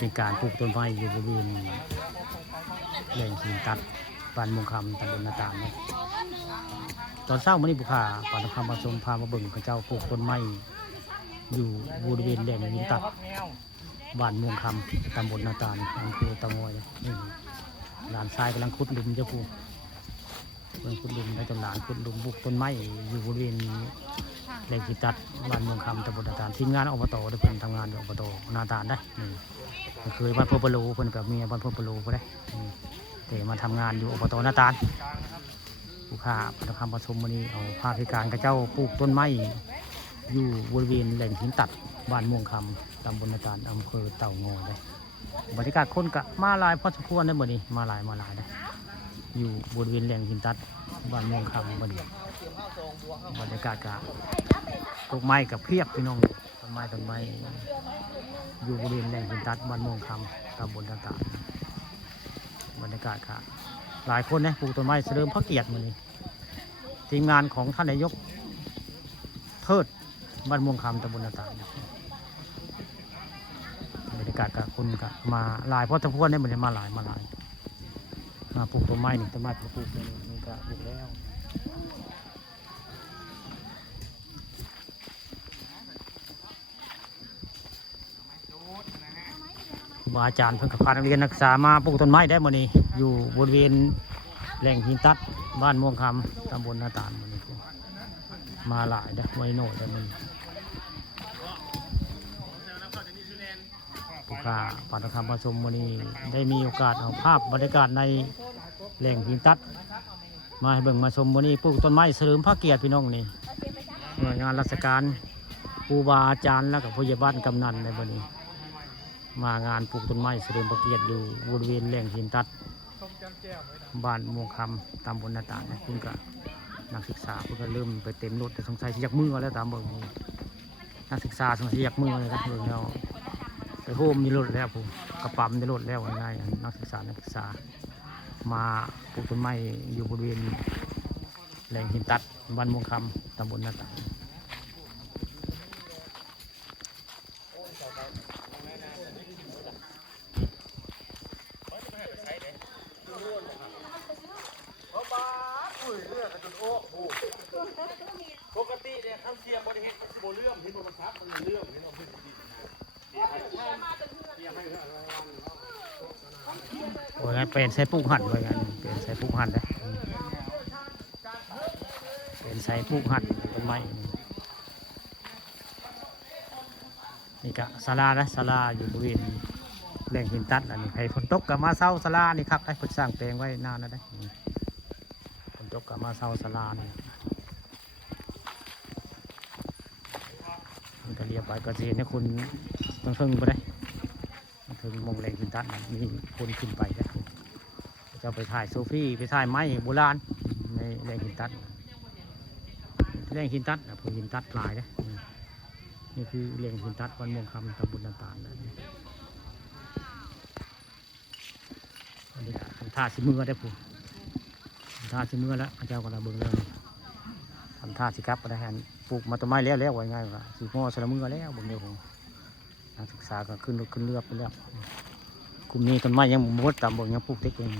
เป็นการปลูกต้นไม้อยู่บริเวณแหล่งหินตัดบ้านมงคำตำบลนาตาลเนี่ยตอนเช้ามื้อนี้บุคคาปานคำมาชมพามาเบิ่งเขาเจ้าปลูกต้นไม้อยู่บริเวณแหล่งหินตัดบ้านมงคำตำบลนาตาลอำเภอเตางอยนี่หลานชายกำลังขุดหลุมเจ้าปูเบิ่งขุดหลุมได้จนหลานขุดหลุมปลูกต้นไม้อยู่บริเวณแหล่งหินตัดบ้านมงคำตำบลนาตาลทีมงานอบตได้เพิ่นทำงานอยู่อบตนาตาลได้นี่เคยบ้านพ่อปะโลเพิ่นกับเมียบ้านพ่อปะโลก็ได้แต่มาทำงานอยู่อบตนาตาลผู้ค้าประคำประชมวันนี้เอาภาพเหตุการณ์กับเจ้าปลูกต้นไม้อยู่บริเวณแหล่งหินตัดบ้านม่วงคำตำบลนาตาลอำเภอเต่างอยเลยบรรยากาศคนกะมาหลายพอสมควรได้บ่นี้มาหลายเลยอยู่บริเวณแหล่งหินตัดบ้านม่วงคำบ่นี้บรรยากาศกะต้นไม้กับเพียบพี่น้องต้นไม้อยู่บริเวณแหล่งหินตัดบ้านม่วงคำตำบลนาตาลบรรยากาศค่ะหลายคนนะปลูกต้นไม้เสริมพระเกียรติมือนี้ทีมงานของท่านนายกเทิดบ้านม่วงคำตำบลนาตาลบรรยากาศกับคนกับมาหลายเพราะทั้งพวกนี้มันมาหลายมาปลูกต้นไม้นี่ต้นไม้ปลูกนี่ก็ปลูกแล้วอาจารย์เพิ่งพานักเรียนนักศึกษามาปลูกต้นไม้ได้หมดนี่อยู่บริเวณแหล่งหินตัดบ้านม่วงคำตำบลนาตาลหมดนี่มาหลายได้ไว้โน่ได้มันผู้ค้าปานคำผสมวันนี้ได้มีโอกาสเอาภาพบรรยากาศในแหล่งหินตัดมาให้เบิ่งมาชมวันนี้ปลูกต้นไม้เสริมพระเกียรติพี่น้องนี่หน่วยงานราชการครูบาอาจารย์และกับผู้ใหญ่บ้านกำนันในวันนี้มางานปลูกต้นไม้เสริมพระเกียรติอยู่บริเวณแหล่งหินตัดบ้านม่วงคำตำบลนาตาลนะคุณก็นักศึกษาคุณก็เริ่มไปเต็มรถแต่สงสัยที่ยักมือแล้วตามเบิ่งนักศึกษาสงสัยยักมือเลยนะเบิ่งแล้วไปโฮมในรถแล้วผมกระปั๊มในรถแล้วง่ายๆนักศึกษามาปลูกต้นไม้อยู่บริเวณแหล่งหินตัดบ้านม่วงคำตำบลนาตาลปกติเนี่ยข้าวเทียมบริเวณโบเลื่อมที่มันพับมันเลื่อมที่เราเป็นโอ้ยเป็นใส่ปลูกหั่นไว้กันเป็นใส่ปลูกหั่นเลยเป็นใส่ปลูกหั่นต้นไม้นี่ก็ศาลานะศาลาอยู่บริเวณแหล่งหินตัดอันนี้ใครฝนตกกับมาเศร้าศาลานี่ครับได้ฝึกสร้างแปลงไว้นานแล้วได้ฝนตกกับมาเศร้าศาลานี่มันก็เรียบไปก็จะเห็นนะคุณต้องเพิ่งไปได้ถึงมงแหล่งหินตัดมีคนขึ้นไปนะจะไปถ่ายโซฟี่ไปถ่ายไม้โบราณในแหล่งหินตัดผมหินตัดลายนะนี่คือแหล่งหินตัดวันมงคำตำบลนาตาลนะอันนี้ทำท่าสิมือได้ผมทำท่าสิมือแล้วเจ้าก็ระเบิดเลยทำท่าสิครับก็ได้ฮะปลูกมาต้นไม้แล้วไว้ง่ายกว่าสีง้อสละมือแล้วบางเดียวผมนักศึกษาก็ขึ้นเรือไปแล้วกลุ่มนี้ต้นไม้ยังหมดตามบ่ยังปลูกเต็กเอง